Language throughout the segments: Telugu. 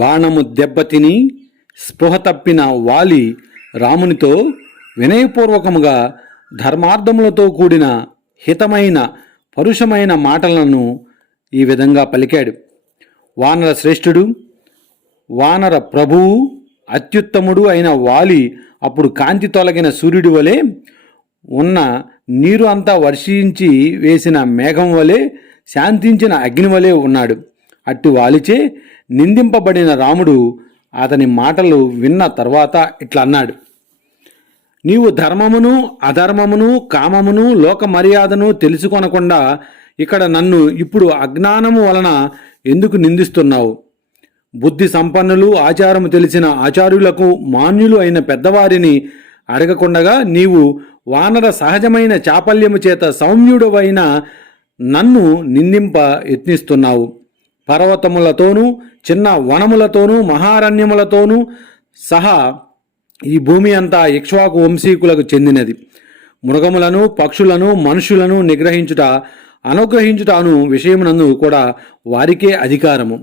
బాణము దెబ్బతిని స్పృహ తప్పిన వాలి రామునితో వినయపూర్వకముగా ధర్మార్థములతో కూడిన హితమైన పరుషమైన మాటలను ఈ విధంగా పలికాడు. వానర శ్రేష్ఠుడు, వానర ప్రభువు, అత్యుత్తముడు అయిన వాలి అప్పుడు కాంతి తొలగిన సూర్యుడి వలె ఉన్న నీరు అంతా వర్షించి వేసిన మేఘం వలె శాంతించిన అగ్ని వలె ఉన్నాడు. అట్టి వాలిచే నిందింపబడిన రాముడు అతని మాటలు విన్న తర్వాత ఇట్లా అన్నాడు: నీవు ధర్మమును అధర్మమును కామమును లోక మర్యాదను తెలుసుకొనకుండా ఇక్కడ నన్ను ఇప్పుడు అజ్ఞానము వలన ఎందుకు నిందిస్తున్నావు? బుద్ధి సంపన్నులు, ఆచారము తెలిసిన ఆచార్యులకు మాన్యులు అయిన పెద్దవారిని అడగకుండగా నీవు వానర సహజమైన చాపల్యము చేత సౌమ్యుడవైన నన్ను నిందింప యత్నిస్తున్నావు. పర్వతములతోనూ చిన్న వనములతోనూ మహారణ్యములతోనూ సహా ఈ భూమి అంతా ఇక్ష్వాకు వంశీకులకు చెందినది. మృగములను, పక్షులను, మనుషులను నిగ్రహించుట అనుగ్రహించుట అను విషయమునందు కూడా వారికే అధికారము.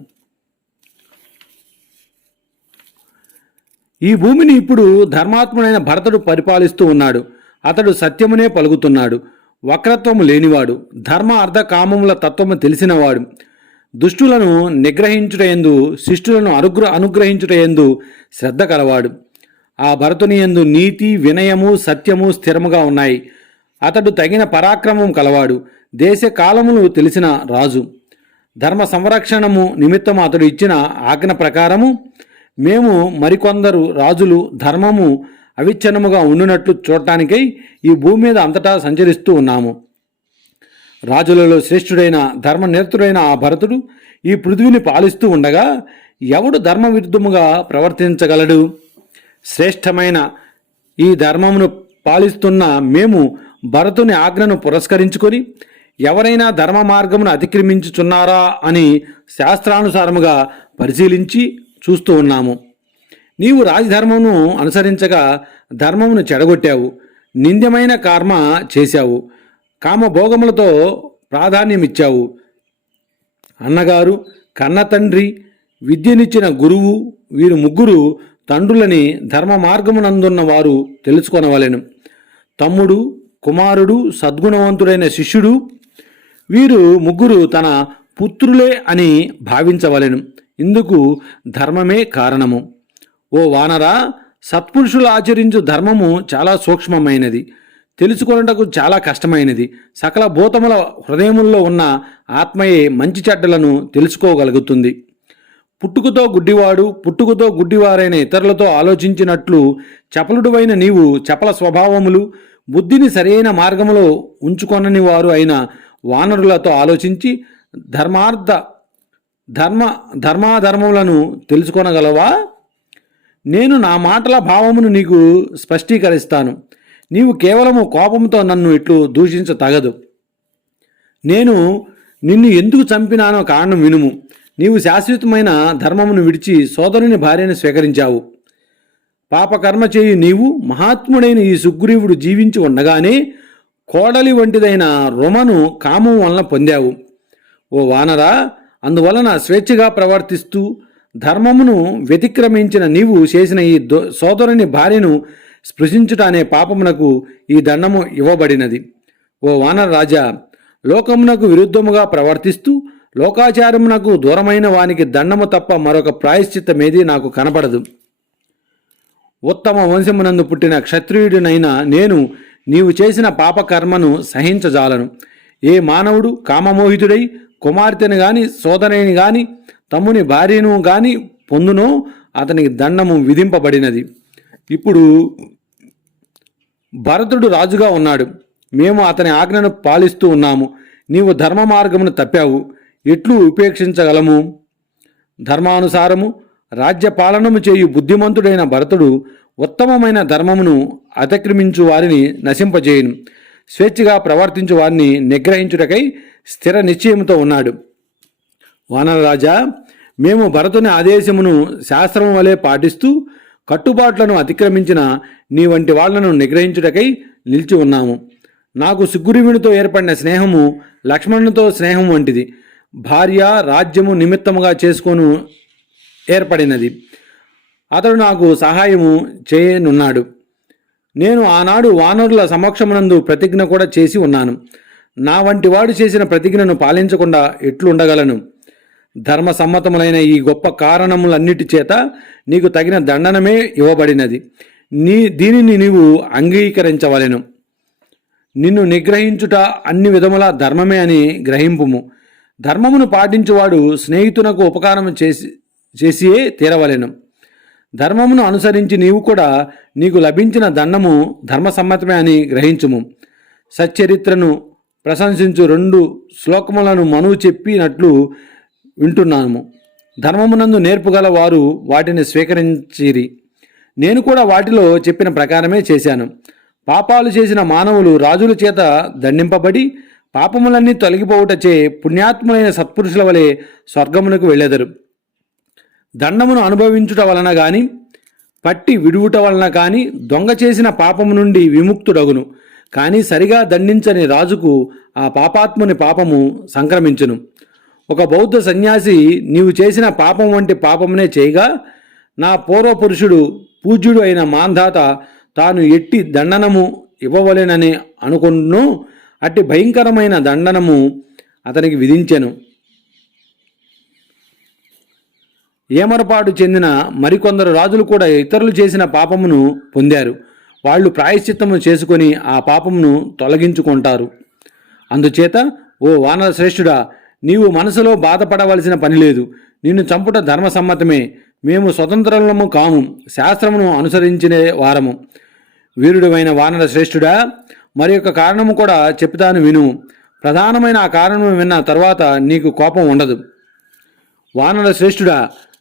ఈ భూమిని ఇప్పుడు ధర్మాత్ముడైన భరతుడు పరిపాలిస్తూ ఉన్నాడు. అతడు సత్యమునే పలుకుతున్నాడు, వక్రత్వము లేనివాడు, ధర్మ అర్ధ కామముల తత్వము తెలిసినవాడు. దుష్టులను నిగ్రహించుటయందు, శిష్టులను అనుగ్రహించుటయందు శ్రద్ధ కలవాడు. ఆ భరతుని యందు నీతి, వినయము, సత్యము స్థిరముగా ఉన్నాయి. అతడు తగిన పరాక్రమం కలవాడు, దేశ కాలములు తెలిసిన రాజు. ధర్మ సంరక్షణము నిమిత్తము అతడు ఇచ్చిన ఆజ్ఞ ప్రకారము మేము మరికొందరు రాజులు ధర్మము అవిచ్ఛిన్నముగా ఉండునట్లు చూడటానికై ఈ భూమి మీద అంతటా సంచరిస్తూ ఉన్నాము. రాజులలో శ్రేష్ఠుడైన ధర్మనిరతుడైన ఆ భరతుడు ఈ పృథ్వీని పాలిస్తూ ఉండగా ఎవడు ధర్మ విరుద్ధముగా ప్రవర్తించగలడు? శ్రేష్టమైన ఈ ధర్మమును పాలిస్తున్న మేము భరతుని ఆజ్ఞను పురస్కరించుకొని ఎవరైనా ధర్మ మార్గమును అతిక్రమించుచున్నారా అని శాస్త్రానుసారముగా పరిశీలించి చూస్తూ ఉన్నాము. నీవు రాజధర్మమును అనుసరించగా ధర్మమును చెడగొట్టావు, నింద్యమైన కర్మ చేశావు, కామభోగములతో ప్రాధాన్యమిచ్చావు. అన్నగారు, కన్న తండ్రి, విద్యనిచ్చిన గురువు వీరు ముగ్గురు తండ్రులని ధర్మ మార్గమునందున్న వారు తెలుసుకొనవలెను. తమ్ముడు, కుమారుడు, సద్గుణవంతుడైన శిష్యుడు వీరు ముగ్గురు తన పుత్రులే అని భావించవలెను. ఇందుకు ధర్మమే కారణము. ఓ వానరా, సత్పురుషులు ఆచరించు ధర్మము చాలా సూక్ష్మమైనది, తెలుసుకొనుటకు చాలా కష్టమైనది. సకల భూతముల హృదయముల్లో ఉన్న ఆత్మయే మంచి చెడ్డలను తెలుసుకోగలుగుతుంది. పుట్టుకతో గుడ్డివాడు, పుట్టుకతో గుడ్డివారైన ఇతరులతో ఆలోచించినట్లు చపలుడువైన నీవు చపల స్వభావములు, బుద్ధిని సరైన మార్గములో ఉంచుకొనని వారు అయిన వానరులతో ఆలోచించి ధర్మాధర్మములను తెలుసుకొనగలవా? నేను నా మాటల భావమును నీకు స్పష్టీకరిస్తాను. నీవు కేవలము కోపంతో నన్ను ఇట్లు దూషించతగదు. నేను నిన్ను ఎందుకు చంపినానో కారణం వినుము. నీవు శాశ్వతమైన ధర్మమును విడిచి సోదరుని భార్యను స్వీకరించావు. పాపకర్మ చేయు నీవు మహాత్ముడైన ఈ సుగ్రీవుడు జీవించి ఉండగానే కోడలి వంటిదైన రుమను కామం వలన పొందావు. ఓ వానరా, అందువలన స్వేచ్ఛగా ప్రవర్తిస్తూ ధర్మమును వ్యతిక్రమించిన నీవు చేసిన ఈ సోదరుని భార్యను స్పృశించుట అనే పాపమునకు ఈ దండము ఇవ్వబడినది. ఓ వానర రాజా, లోకమునకు విరుద్ధముగా ప్రవర్తిస్తూ లోకాచారమునకు దూరమైన వానికి దండము తప్ప మరొక ప్రాయశ్చిత్తమేది నాకు కనపడదు. ఉత్తమ వంశమునందు పుట్టిన క్షత్రియుడినైనా నేను నీవు చేసిన పాపకర్మను సహించజాలను. ఏ మానవుడు కామమోహితుడై కుమార్తెను గాని సోదరిని గాని తమ్ముని భార్యను గాని పొందునో అతనికి దండము విధింపబడినది. ఇప్పుడు భరతుడు రాజుగా ఉన్నాడు, మేము అతని ఆజ్ఞను పాలిస్తూ ఉన్నాము. నీవు ధర్మ మార్గమును తప్పావు, ఎట్లు ఉపేక్షించగలము? ధర్మానుసారము రాజ్యపాలనము చేయు బుద్ధిమంతుడైన భరతుడు ఉత్తమమైన ధర్మమును అతిక్రమించు వారిని నశింపజేయును, స్వేచ్ఛగా ప్రవర్తించు వారిని నిగ్రహించుటకై స్థిర నిశ్చయముతో ఉన్నాడు. వానరరాజా, మేము భరతుని ఆదేశమును శాస్త్రము వలె పాటిస్తూ కట్టుబాట్లను అతిక్రమించిన నీ వంటి వాళ్లను నిగ్రహించుటకై నిలిచి ఉన్నాము. నాకు సుగ్రీవునితో ఏర్పడిన స్నేహము లక్ష్మణునితో స్నేహం వంటిది. భార్య రాజ్యము నిమిత్తముగా చేసుకొను ఏర్పడినది. అతడు నాకు సహాయము చేయనున్నాడు. నేను ఆనాడు వానరుల సమక్షమునందు ప్రతిజ్ఞ కూడా చేసి ఉన్నాను. నా వంటి వాడు చేసిన ప్రతిజ్ఞను పాలించకుండా ఎట్లుండగలను? ధర్మసమ్మతములైన ఈ గొప్ప కారణములన్నిటి చేత నీకు తగిన దండనమే ఇవ్వబడినది. దీనిని నీవు అంగీకరించవలెను. నిన్ను నిగ్రహించుట అన్ని విధముల ధర్మమే అని గ్రహింపుము. ధర్మమును పాటించువాడు స్నేహితునకు ఉపకారం చేసియే తీరవలెను. ధర్మమును అనుసరించి నీవు కూడా నీకు లభించిన దండము ధర్మసమ్మతమే అని గ్రహించుము. సచ్చరిత్రను ప్రశంసించు 2 శ్లోకములను మనువు చెప్పినట్లు వింటున్నాము. ధర్మమునందు నేర్పుగల వారు వాటిని స్వీకరించిరి. నేను కూడా వాటిలో చెప్పిన ప్రకారమే చేశాను. పాపాలు చేసిన మానవులు రాజుల చేత దండింపబడి పాపములన్నీ తొలగిపోవుటచే పుణ్యాత్ములైన సత్పురుషుల వలె స్వర్గమునకు వెళ్ళెదరు. దండమును అనుభవించుట వలన గాని పట్టి విడువుట వలన కానీ దొంగ చేసిన పాపము నుండి విముక్తుడగును. కానీ సరిగా దండించని రాజుకు ఆ పాపాత్ముని పాపము సంక్రమించును. ఒక బౌద్ధ సన్యాసి నీవు చేసిన పాపం వంటి పాపమునే చేయగా నా పూర్వపురుషుడు పూజ్యుడు అయిన మాంధాత తాను ఎట్టి దండనము ఇవ్వవలెనని అనుకును. అట్టి భయంకరమైన దండనము అతనికి విధించెను. ఏమరపాటు చెందిన మరికొందరు రాజులు కూడా ఇతరులు చేసిన పాపమును పొందారు. వాళ్ళు ప్రాయశ్చిత్తము చేసుకొని ఆ పాపమును తొలగించుకుంటారు. అందుచేత ఓ వానర శ్రేష్ఠుడా, నీవు మనసులో బాధపడవలసిన పని లేదు. నిన్ను చంపుట ధర్మసమ్మతమే. మేము స్వతంత్రులము కాము, శాస్త్రమును అనుసరించిన వారము. వీరుడమైన వానర శ్రేష్ఠుడా, మరి యొక్క కారణము కూడా చెప్తాను విను. ప్రధానమైన ఆ కారణము విన్న తర్వాత నీకు కోపం ఉండదు. వానర శ్రేష్ఠుడా,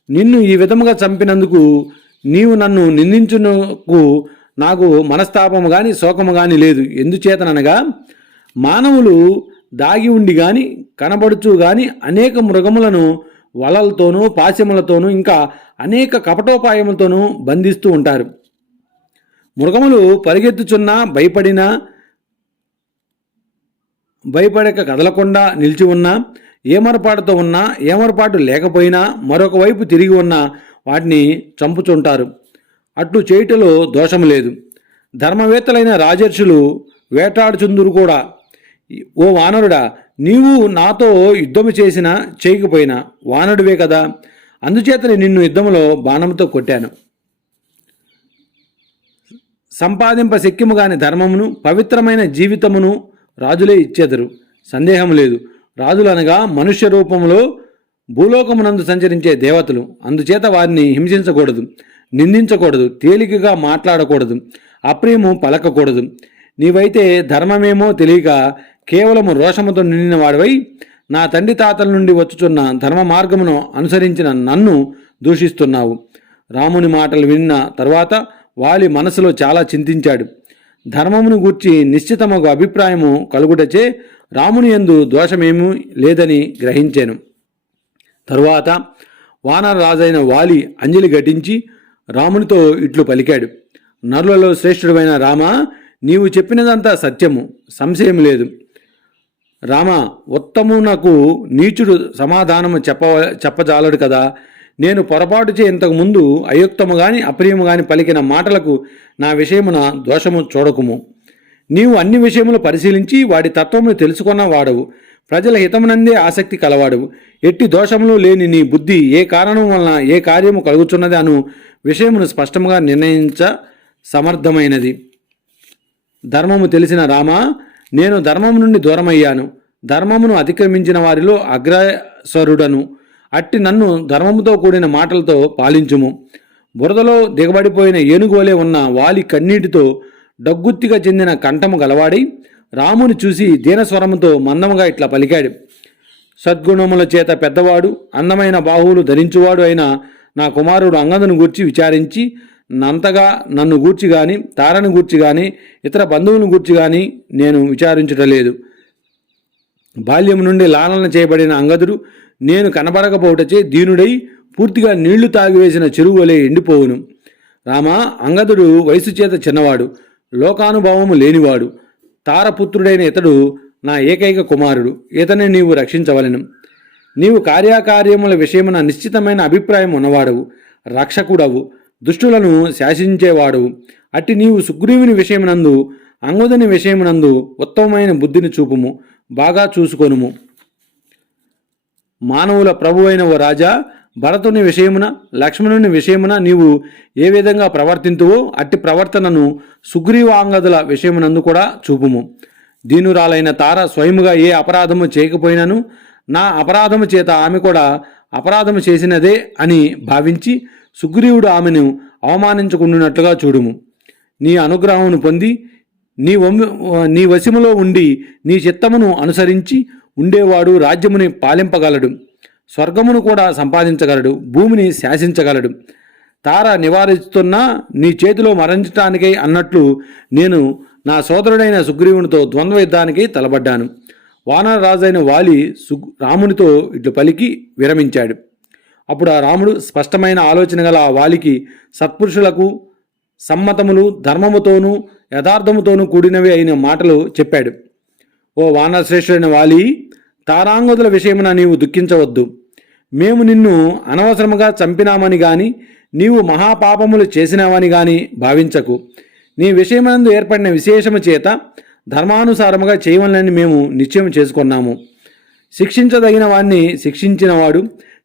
నిన్ను ఈ విధముగా చంపినందుకు నీవు నన్ను నిందించునకు నాకు మనస్తాపము గాని శోకము గాని లేదు. ఎందుచేతననగా మానవులు దాగి ఉండి గాని కనబడుచు గాని అనేక మృగములను వలలతోనూ పాశములతోనూ ఇంకా అనేక కపటోపాయములతోనూ బంధిస్తూ ఉంటారు. మృగములు పరిగెత్తుచున్నా భయపడక కదలకుండా నిలిచి ఉన్నా, ఏమరపాటుతో ఉన్నా ఏమరపాటు లేకపోయినా మరొక వైపు తిరిగి ఉన్నా వాటిని చంపుచుంటారు. అట్లు చేయుటలో దోషము లేదు. ధర్మవేత్తలైన రాజర్షులు వేటాడుచుందురు కూడా. ఓ వానరుడా, నీవు నాతో యుద్ధము చేసినా చేయకపోయినా వానరుడివే కదా. అందుచేతనే నిన్ను యుద్ధములో బాణముతో కొట్టాను. సంపాదింప శక్యము గాని ధర్మమును పవిత్రమైన జీవితమును రాజులే ఇచ్చేదరు. సందేహం లేదు. రాజులనగా మనుష్య రూపంలో భూలోకమునందు సంచరించే దేవతలు. అందుచేత వారిని హింసించకూడదు, నిందించకూడదు, తేలికగా మాట్లాడకూడదు, అప్రియము పలకకూడదు. నీవైతే ధర్మమేమో తెలియక కేవలము రోషముతో నిండిన వాడివై నా తండ్రి తాతల నుండి వచ్చుచున్న ధర్మ మార్గమును అనుసరించిన నన్ను దూషిస్తున్నావు. రాముని మాటలు విన్న తర్వాత వాలి మనసులో చాలా చింతించాడు. ధర్మమును గూర్చి నిశ్చితమగు అభిప్రాయము కలుగుటచే రాముని యందు దోషమేమీ లేదని గ్రహించాను. తరువాత వానర రాజైన వాలి అంజలి ఘటించి రామునితో ఇట్లు పలికాడు. నరులలో శ్రేష్ఠుడైన రామ, నీవు చెప్పినదంతా సత్యము, సంశయం లేదు. రామ, ఉత్తమునకు నీచుడు సమాధానము చెప్పజాలడు కదా. నేను పొరపాటు చే ఇంతకుముందు అయుక్తము గాని అప్రియము గాని పలికిన మాటలకు నా విషయమున దోషము చూడకుము. నీవు అన్ని విషయములు పరిశీలించి వాడి తత్వమును తెలుసుకున్న వాడవు. ప్రజల హితమునందే ఆసక్తి కలవాడవు. ఎట్టి దోషములు లేని నీ బుద్ధి ఏ కారణం వలన ఏ కార్యము కలుగుతున్నది అను విషయమును స్పష్టంగా నిర్ణయించ సమర్థమైనది. ధర్మము తెలిసిన రామ, నేను ధర్మము నుండి దూరమయ్యాను. ధర్మమును అతిక్రమించిన వారిలో అగ్రస్వరుడను. అట్టి నన్ను ధర్మముతో కూడిన మాటలతో పాలించుము. బురదలో దిగబడిపోయిన ఏనుగోలే ఉన్న వాలి కన్నీటితో డగ్గుత్తిగా చెందిన కంఠము గలవాడై రాముని చూసి దీనస్వరముతో మందముగా ఇట్లా పలికాడు. సద్గుణముల చేత పెద్దవాడు, అందమైన బాహువులు ధరించువాడు అయిన నా కుమారుడు అంగదును గూర్చి విచారించి నంతగా నన్ను గూర్చి గాని తారను గూర్చి గాని ఇతర బంధువులను గూర్చి గాని నేను విచారించుటలేదు. బాల్యం నుండి లాలన చేయబడిన అంగదుడు నేను కనబడకపోవటచే దీనుడై పూర్తిగా నీళ్లు తాగివేసిన చెరువు వలె ఎండిపోవును. రామ, అంగదుడు వయసు చేత చిన్నవాడు, లోకానుభవము లేనివాడు. తారపుత్రుడైన ఇతడు నా ఏకైక కుమారుడు. ఇతని నీవు రక్షించవలెను. నీవు కార్యకార్యముల విషయమున నిశ్చితమైన అభిప్రాయం ఉన్నవాడవు, రక్షకుడవు, దుష్టులను శాసించేవాడవు. అట్టి నీవు సుగ్రీవుని విషయమునందు అంగదుని విషయమునందు ఉత్తమమైన బుద్ధిని చూపుము, బాగా చూసుకొనుము. మానవుల ప్రభువైన ఓ రాజా, భరతుని విషయమున లక్ష్మణుని విషయమున నీవు ఏ విధంగా ప్రవర్తింతువో అట్టి ప్రవర్తనను సుగ్రీవాంగదుల విషయమునందు కూడా చూపుము. దీనురాలైన తార స్వయముగా ఏ అపరాధము చేయకపోయినను నా అపరాధము చేత ఆమె కూడా అపరాధము చేసినదే అని భావించి సుగ్రీవుడు ఆమెను అవమానించుకున్నట్లుగా చూడుము. నీ అనుగ్రహమును పొంది నీ వశములో ఉండి నీ చిత్తమును అనుసరించి ఉండేవాడు రాజ్యముని పాలింపగలడు, స్వర్గమును కూడా సంపాదించగలడు, భూమిని శాసించగలడు. తార నివారిస్తున్నా నీ చేతిలో మరణించటానికై అన్నట్లు నేను నా సోదరుడైన సుగ్రీవునితో ద్వంద్వ యుద్ధానికి తలబడ్డాను. వానర రాజైన వాలి రామునితో ఇట్లు పలికి విరమించాడు. అప్పుడు ఆ రాముడు స్పష్టమైన ఆలోచన గల ఆ వాలికి సత్పురుషులకు సమ్మతములు, ధర్మముతోనూ యథార్థముతోనూ కూడినవి అయిన మాటలు చెప్పాడు. ఓ వానరశ్రేష్ఠుడైన వాలి, తారాంగదుల విషయమున నీవు దుఃఖించవద్దు. మేము నిన్ను అనవసరముగా చంపినామని గాని నీవు మహాపాపములు చేసినావని గాని భావించకు. నీ విషయమందు ఏర్పడిన విశేషము చేత ధర్మానుసారముగా చేయవలనని మేము నిశ్చయం చేసుకున్నాము. శిక్షించదగిన వాణ్ణి శిక్షించినవాడు,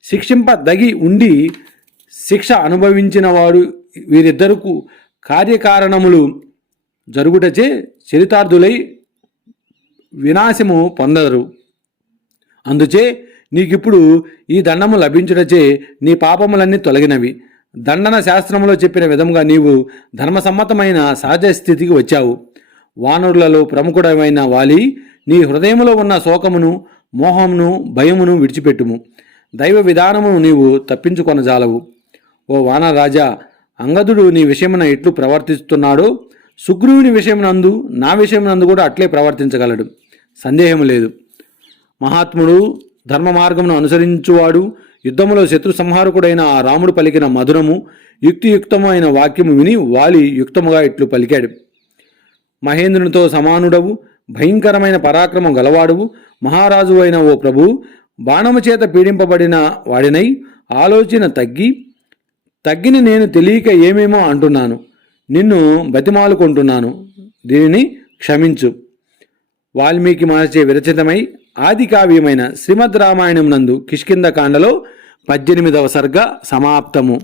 శిక్షింపదగి ఉండి శిక్ష అనుభవించినవాడు, వీరిద్దరకు కార్యకారణములు జరుగుటచే చరితార్థులై వినాశము పొందరు. అందుచే నీకిప్పుడు ఈ దండము లభించుటచే నీ పాపములన్నీ తొలగినవి. దండన శాస్త్రములో చెప్పిన విధముగా నీవు ధర్మసమ్మతమైన సహజ స్థితికి వచ్చావు. వానరులలో ప్రముఖుడమైన వాలి, నీ హృదయములో ఉన్న శోకమును, మోహమును, భయమును విడిచిపెట్టుము. దైవ విధానమును నీవు తప్పించుకొనజాలవు. ఓ వానరరాజా, అంగదుడు నీ విషయమున ఎట్లు ప్రవర్తిస్తున్నాడో సుగ్రీవుని విషయమునందు నా విషయమునందు కూడా అట్లే ప్రవర్తించగలడు, సందేహము లేదు. మహాత్ముడు, ధర్మ మార్గమును అనుసరించువాడు, యుద్ధములో శత్రు సంహారకుడైన ఆ రాముడు పలికిన మధురము యుక్తియుక్తమైన వాక్యము విని వాలి యుక్తముగా ఇట్లు పలికాడు. మహేంద్రునితో సమానుడవు, భయంకరమైన పరాక్రమం గలవాడువు, మహారాజు అయిన ఓ ప్రభు, బాణము చేత పీడింపబడిన వాడినై ఆలోచన తగ్గిన నేను తెలియక ఏమేమో అంటున్నాను. నిన్ను బతిమాలుకుంటున్నాను, దీనిని క్షమించు. వాల్మీకి మహర్షి విరచితమై ఆది కావ్యమైన శ్రీమద్ రామాయణం నందు కిష్కింధకాండలో 18వ సర్గ సమాప్తము.